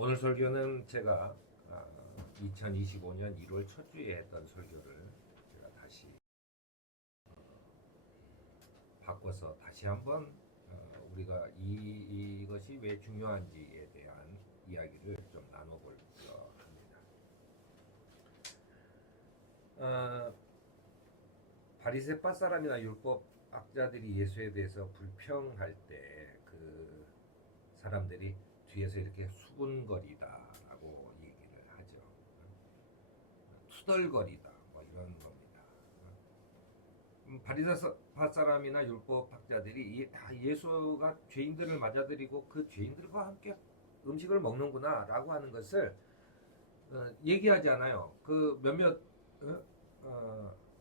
오늘 설교는 제가 2025년 1월 첫 주에 했던 설교를 제가 다시 바꿔서 다시 한번 우리가 이것이 왜 중요한지에 대한 이야기를 좀 나눠보려고 합니다. 바리새파 사람이나 율법학자들이 예수에 대해서 불평할 때 그 사람들이 뒤에서 이렇게 수군거리다라고 얘기를 하죠. 투덜거리다 뭐 이런 겁니다. 바리새파 사람이나 율법학자들이 다 예수가 죄인들을 맞아들이고 그 죄인들과 함께 음식을 먹는구나라고 하는 것을 얘기하지 않아요. 그 몇몇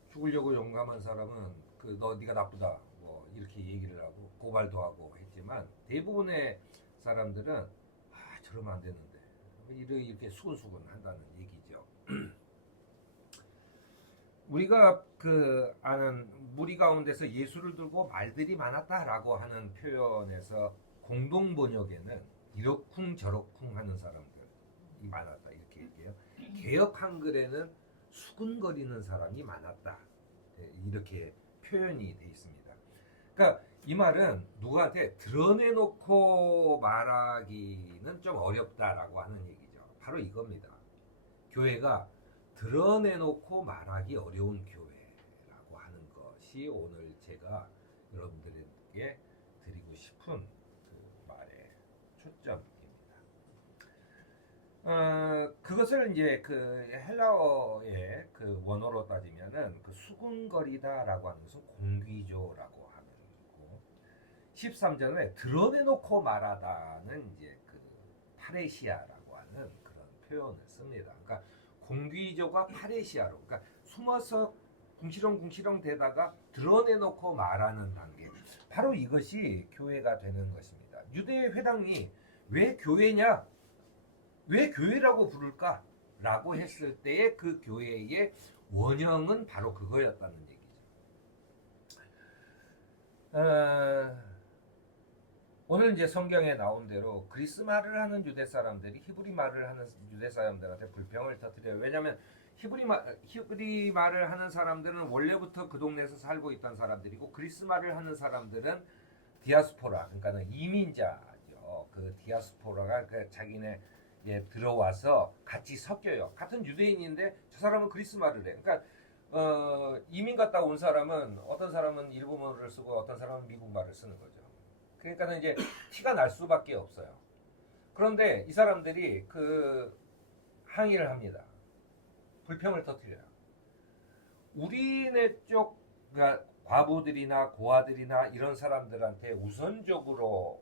죽으려고 용감한 사람은 네가 나쁘다 뭐 이렇게 얘기를 하고 고발도 하고 했지만 대부분의 사람들은 저러면 안 되는데 이렇게 수근수근 한다는 얘기죠. 우리가 아는 무리 가운데서 예수를 들고 말들이 많았다라고 하는 표현에서 공동 번역에는 이러쿵저러쿵 하는 사람들이 많았다 이렇게 얘기해요. 개역 한글에는 수근거리는 사람이 많았다 이렇게 표현이 되어 있습니다. 그러니까 이 말은 누구한테 드러내놓고 말하기는 좀 어렵다라고 하는 얘기죠. 바로 이겁니다. 교회가 드러내놓고 말하기 어려운 교회라고 하는 것이 오늘 제가 여러분들에게 드리고 싶은 그 말의 초점입니다. 그것을 이제 헬라어의 원어로 따지면은 수군거리다라고 하는 것은 공귀조라고 하는 거고 13절에 드러내놓고 말하다는 이제 파레시아라고 하는 그런 표현을 씁니다. 그러니까 공귀조가 파레시아로, 그러니까 숨어서 궁시렁궁시렁 대다가 드러내놓고 말하는 단계. 바로 이것이 교회가 되는 것입니다. 유대 회당이 왜 교회냐? 왜 교회라고 부를까? 라고 했을 때의 그 교회의 원형은 바로 그거였다는 얘기죠. 오늘 이제 성경에 나온 대로 그리스 말을 하는 유대 사람들이 히브리 말을 하는 유대 사람들한테 불평을 터뜨려요. 왜냐하면 히브리 말을 하는 사람들은 원래부터 그 동네에서 살고 있던 사람들이고 그리스 말을 하는 사람들은 디아스포라, 그러니까는 이민자죠. 그 디아스포라가 자기네 들어와서 같이 섞여요. 같은 유대인인데 저 사람은 그리스 말을 해. 그러니까 이민 갔다 온 사람은 어떤 사람은 일본어를 쓰고 어떤 사람은 미국 말을 쓰는 거죠. 그러니까 이제 티가 날 수밖에 없어요. 그런데 이 사람들이 항의를 합니다. 불평을 터뜨려요. 우리네 쪽 그러니까 과부들이나 고아들이나 이런 사람들한테 우선적으로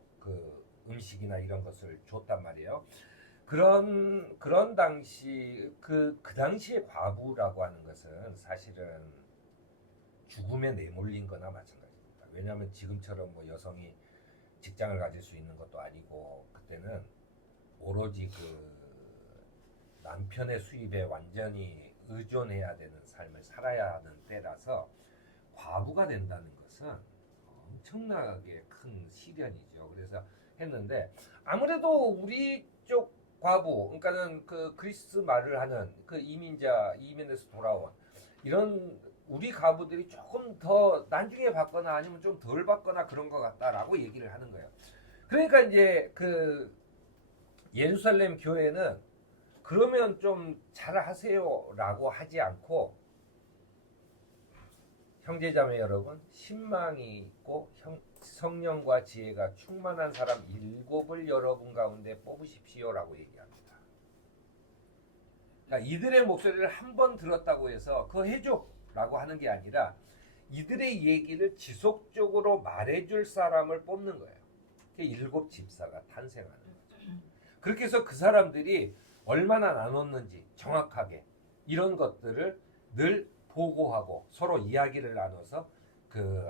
음식이나 이런 것을 줬단 말이에요. 그런 당시 그 당시의 과부라고 하는 것은 사실은 죽음에 내몰린 거나 마찬가지입니다. 왜냐하면 지금처럼 뭐 여성이 직장을 가질 수 있는 것도 아니고 그때는 오로지 남편의 수입에 완전히 의존해야 되는 삶을 살아야 하는 때라서 과부가 된다는 것은 엄청나게 큰 시련이죠. 그래서 했는데 아무래도 우리 쪽 과부, 그러니까는 그리스 말을 하는 이민에서 돌아온 이런 우리 과부들이 조금 더 나중에 받거나 아니면 좀 덜 받거나 그런 것 같다라고 얘기를 하는 거예요. 그러니까 이제 예루살렘 교회는 그러면 좀 잘하세요라고 하지 않고 형제자매 여러분, 신망이 있고 성령과 지혜가 충만한 사람 7을 여러분 가운데 뽑으십시오라고 얘기합니다. 그러니까 이들의 목소리를 한 번 들었다고 해서 그거 해줘라고 하는 게 아니라 이들의 얘기를 지속적으로 말해줄 사람을 뽑는 거예요. 7 집사가 탄생하는 거죠. 그렇게 해서 그 사람들이 얼마나 나눴는지 정확하게 이런 것들을 늘 보고하고 서로 이야기를 나눠서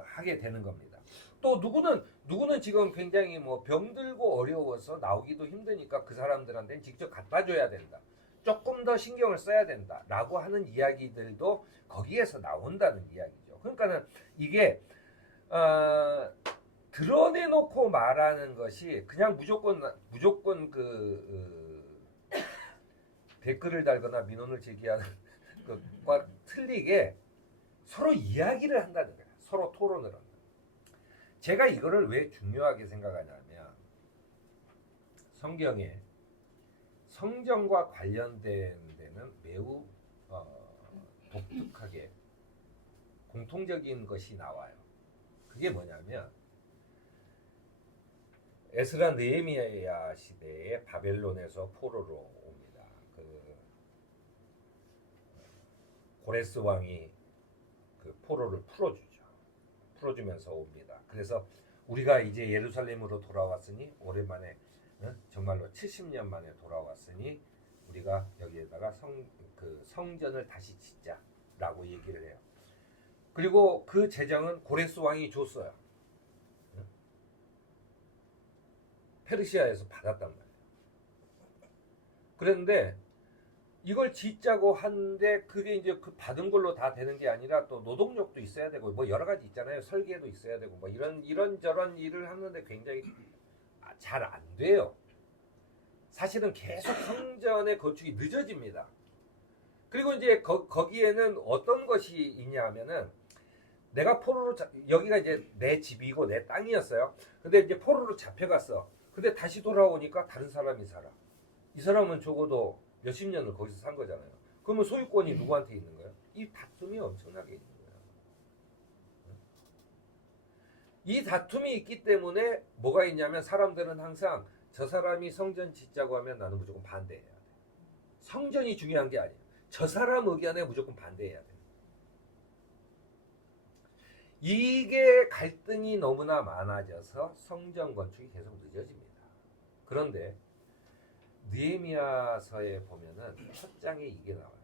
하게 되는 겁니다. 또 누구는 지금 굉장히 병들고 어려워서 나오기도 힘드니까 그 사람들한테는 직접 갖다 줘야 된다. 조금 더 신경을 써야 된다라고 하는 이야기들도 거기에서 나온다는 이야기죠. 그러니까는 이게 드러내놓고 말하는 것이 그냥 무조건 댓글을 달거나 민원을 제기하는 것과 틀리게 서로 이야기를 한다는 거예요. 서로 토론을 한다. 제가 이거를 왜 중요하게 생각하냐면 성경에 성전과 관련된 데는 매우 독특하게 공통적인 것이 나와요. 그게 뭐냐면 에스라 느헤미야 시대에 바벨론에서 포로로 옵니다. 그 고레스 왕이 그 포로를 풀어주면서 옵니다. 그래서 우리가 이제 예루살렘으로 돌아왔으니 오랜만에 정말로 70년 만에 돌아왔으니 우리가 여기에다가 성전을 다시 짓자라고 얘기를 해요. 그리고 그 재정은 고레스 왕이 줬어요. 페르시아에서 받았단 말이에요. 그런데 이걸 짓자고 하는데 그게 이제 그 받은 걸로 다 되는 게 아니라 또 노동력도 있어야 되고 뭐 여러 가지 있잖아요. 설계도 있어야 되고 뭐 이런저런 일을 하는데 굉장히 잘 안 돼요. 사실은 계속 성전의 건축이 늦어집니다. 그리고 이제 거기에는 어떤 것이 있냐면은 내가 포로로 여기가 이제 내 집이고 내 땅이었어요. 근데 이제 포로로 잡혀갔어. 근데 다시 돌아오니까 다른 사람이 살아. 이 사람은 적어도 몇십 년을 거기서 산 거잖아요. 그러면 소유권이 누구한테 있는 거예요? 이 다툼이 엄청나게 있는 거예요. 이 다툼이 있기 때문에 뭐가 있냐면 사람들은 항상 저 사람이 성전 짓자고 하면 나는 무조건 반대해야 돼. 성전이 중요한 게 아니에요. 저 사람 의견에 무조건 반대해야 돼. 이게 갈등이 너무나 많아져서 성전 건축이 계속 늦어집니다. 그런데 느헤미야서에 보면은 첫 장에 이게 나와요.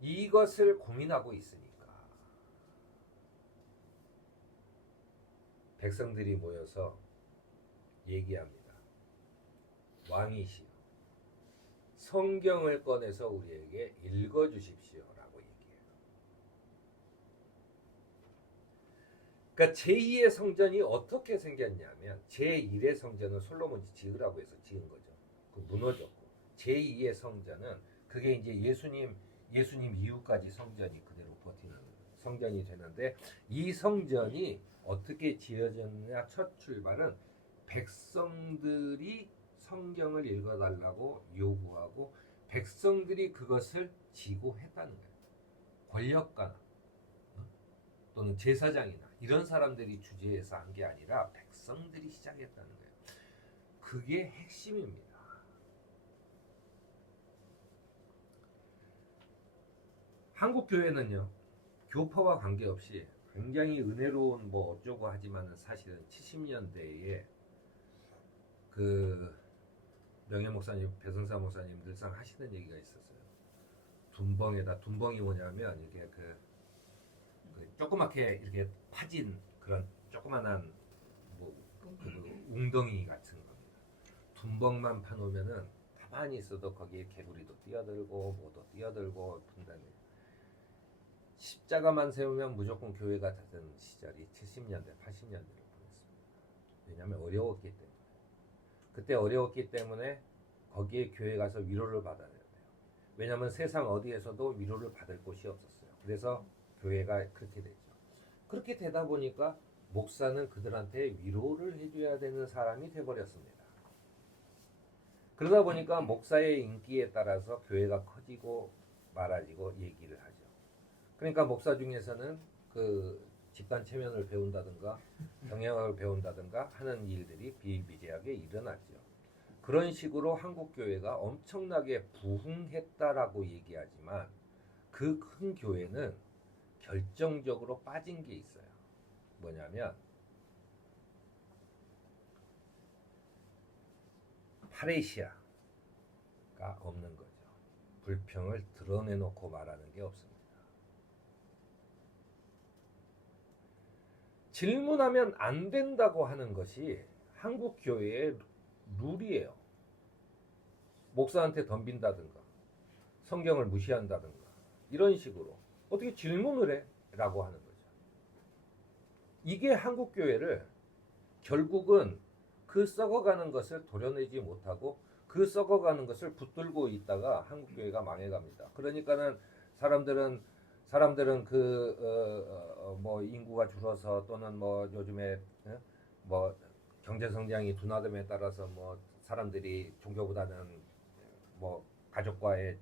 이것을 고민하고 있으니까 백성들이 모여서 얘기합니다. 왕이시여, 성경을 꺼내서 우리에게 읽어주십시오라고 얘기해요. 그러니까 제2의 성전이 어떻게 생겼냐면 제1의 성전은 솔로몬이 지으라고 해서 지은 거죠. 그 무너졌고 제2의 성전은 그게 이제 예수님 이후까지 성전이 그대로 버티는 성전이 되는데 이 성전이 어떻게 지어졌느냐 첫 출발은 백성들이 성경을 읽어달라고 요구하고 백성들이 그것을 지고했다는 거예요. 권력가나 또는 제사장이나 이런 사람들이 주재해서 한 게 아니라 백성들이 시작했다는 거예요. 그게 핵심입니다. 한국 교회는요, 교파와 관계없이 굉장히 은혜로운 뭐 어쩌고 하지만은 사실은 70년대에 그 명예 목사님, 배성사 목사님 늘상 하시는 얘기가 있었어요. 둔벙이 뭐냐면 이게 그 조그맣게 이렇게 파진 그런 조그만한 뭐 웅덩이 같은 겁니다. 둔벙만 파놓으면은 가만히 있어도 거기에 개구리도 뛰어들고 뭐도 뛰어들고 분단이. 십자가만 세우면 무조건 교회가 되던 시절이 70년대, 80년대를 보냈습니다. 왜냐하면 어려웠기 때문에. 그때 어려웠기 때문에 거기에 교회 가서 위로를 받아야 돼요. 왜냐하면 세상 어디에서도 위로를 받을 곳이 없었어요. 그래서 교회가 그렇게 됐죠. 그렇게 되다 보니까 목사는 그들한테 위로를 해줘야 되는 사람이 돼버렸습니다. 그러다 보니까 목사의 인기에 따라서 교회가 커지고 말아지고 얘기를 하죠. 그러니까 목사 중에서는 그 집단 체면을 배운다든가 경영학을 배운다든가 하는 일들이 비일비재하게 일어났죠. 그런 식으로 한국 교회가 엄청나게 부흥했다라고 얘기하지만 그 큰 교회는 결정적으로 빠진 게 있어요. 뭐냐면 파레시아가 없는 거죠. 불평을 드러내놓고 말하는 게 없습니다. 질문하면 안 된다고 하는 것이 한국 교회의 룰이에요. 목사한테 덤빈다든가 성경을 무시한다든가 이런 식으로 어떻게 질문을 해? 라고 하는 거죠. 이게 한국 교회를 결국은 그 썩어가는 것을 도려내지 못하고 그 썩어가는 것을 붙들고 있다가 한국 교회가 망해갑니다. 그러니까는 사람들은 뭐 인구가 줄어서 또는 뭐 요즘에 뭐 경제 성장이 둔화됨에 따라서 뭐 사람들이 종교보다는 뭐 가족과의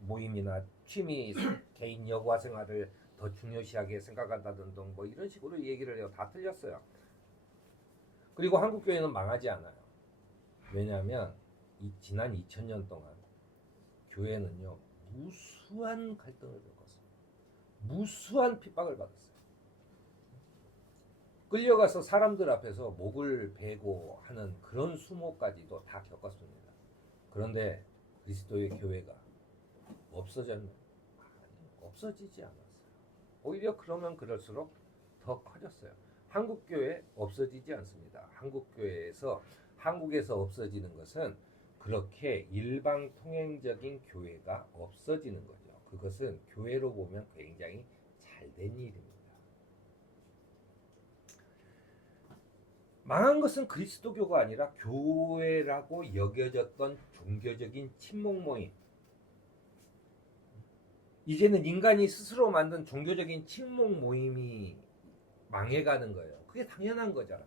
모임이나 취미, 개인 여가 생활을 더 중요시하게 생각한다든 뭐 이런 식으로 얘기를 해요. 다 틀렸어요. 그리고 한국 교회는 망하지 않아요. 왜냐하면 지난 2000년 동안 교회는요 무수한 갈등을 겪었어요. 무수한 핍박을 받았어요. 끌려가서 사람들 앞에서 목을 베고 하는 그런 수모까지도 다 겪었습니다. 그런데 그리스도의 교회가 없어지지 않았어요. 오히려 그러면 그럴수록 더 커졌어요. 한국 교회 없어지지 않습니다. 한국에서 없어지는 것은 그렇게 일방 통행적인 교회가 없어지는 거죠. 그것은 교회로 보면 굉장히 잘된 일입니다. 망한 것은 그리스도교가 아니라 교회라고 여겨졌던 종교적인 친목 모임. 이제는 인간이 스스로 만든 종교적인 친목 모임이 망해가는 거예요. 그게 당연한 거잖아요.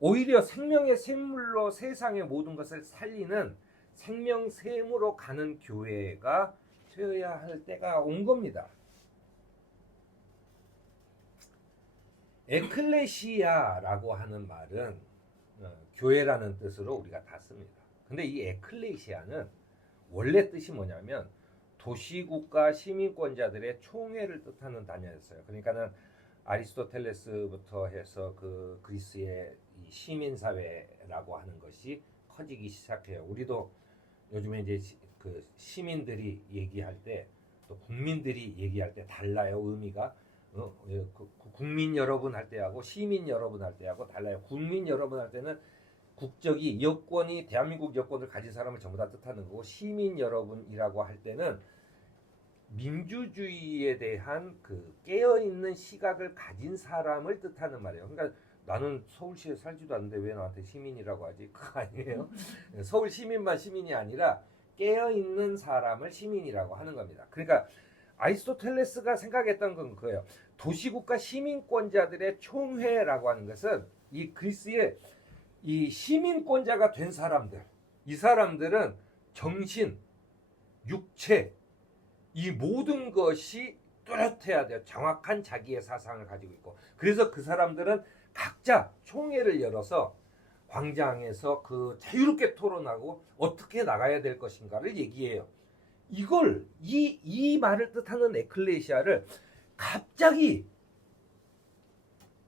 오히려 생명의 샘물로 세상의 모든 것을 살리는 생명샘으로 가는 교회가 되어야 할 때가 온 겁니다. 에클레시아라고 하는 말은 교회라는 뜻으로 우리가 다 씁니다. 근데 이 에클레시아는 원래 뜻이 뭐냐면 도시국가 시민권자들의 총회를 뜻하는 단어였어요. 그러니까는 아리스토텔레스부터 해서 그 그리스의 시민사회라고 하는 것이 커지기 시작해요. 우리도 요즘에 이제 그 시민들이 얘기할 때 또 국민들이 얘기할 때 달라요. 의미가 국민 여러분 할 때하고 시민 여러분 할 때하고 달라요. 국민 여러분 할 때는 국적이 여권이 대한민국 여권을 가진 사람을 전부 다 뜻하는 거고, 시민 여러분이라고 할 때는 민주주의에 대한 그 깨어있는 시각을 가진 사람을 뜻하는 말이에요. 그러니까 나는 서울시에 살지도 않는데 왜 나한테 시민이라고 하지? 그거 아니에요. 서울 시민만 시민이 아니라 깨어있는 사람을 시민이라고 하는 겁니다. 그러니까 아리스토텔레스가 생각했던 건 그거예요. 도시국가 시민권자들의 총회라고 하는 것은 이 그리스의 이 시민권자가 된 사람들, 이 사람들은 정신, 육체, 이 모든 것이 뚜렷해야 돼요. 정확한 자기의 사상을 가지고 있고. 그래서 그 사람들은 각자 총회를 열어서 광장에서 그 자유롭게 토론하고 어떻게 나가야 될 것인가를 얘기해요. 이걸 이 말을 뜻하는 에클레시아를 갑자기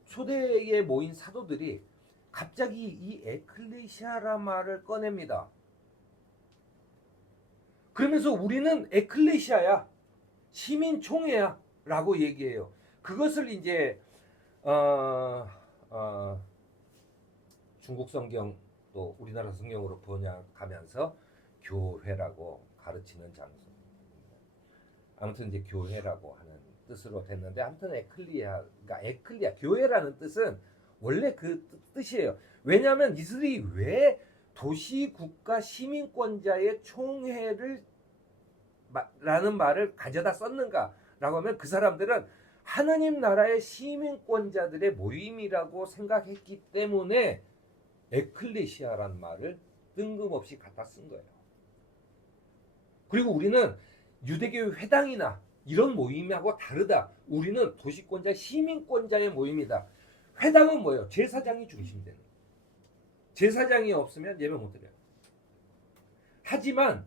초대에 모인 사도들이 갑자기 이 에클레시아란 말을 꺼냅니다. 그러면서 우리는 에클레시아야, 시민총회야 라고 얘기해요. 그것을 이제 중국 성경 또 우리나라 성경으로 번역하면서 교회라고 가르치는 장소. 아무튼 이제 교회라고 하는 뜻으로 됐는데, 아무튼 에클리아 교회라는 뜻은 원래 그 뜻이에요. 왜냐하면 이들이 왜 도시 국가 시민권자의 총회를 라는 말을 가져다 썼는가라고 하면, 그 사람들은 하느님 나라의 시민권자들의 모임이라고 생각했기 때문에 에클레시아란 말을 뜬금없이 갖다 쓴 거예요. 그리고 우리는 유대교 회당이나 이런 모임하고 다르다. 우리는 도시권자 시민권자의 모임이다. 회당은 뭐예요? 제사장이 중심되는 거예요. 제사장이 없으면 예배 못 드려요. 하지만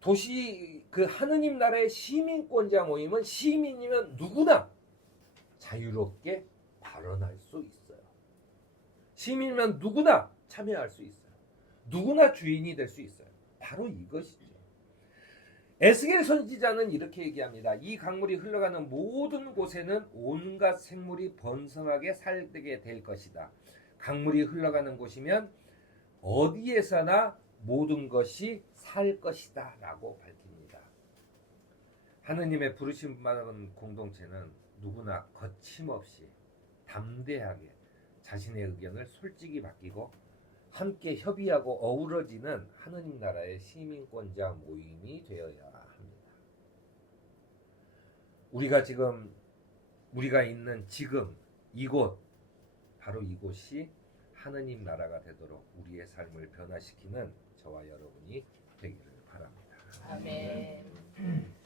도시 그 하느님 나라의 시민권자 모임은 시민이면 누구나 자유롭게 발언할 수 있어요. 시민이면 누구나 참여할 수 있어요. 누구나 주인이 될 수 있어요. 바로 이것이죠. 에스겔 선지자는 이렇게 얘기합니다. 이 강물이 흘러가는 모든 곳에는 온갖 생물이 번성하게 살게 될 것이다. 강물이 흘러가는 곳이면 어디에서나 모든 것이 살 것이다 라고 밝힙니다. 하느님의 부르심 받은 공동체는 누구나 거침없이 담대하게 자신의 의견을 솔직히 맡기고 함께 협의하고 어우러지는 하느님 나라의 시민권자 모임이 되어야 합니다. 우리가 있는 지금 이곳, 바로 이곳이 하느님 나라가 되도록 우리의 삶을 변화시키는 저와 여러분이 되기를 바랍니다. 아멘.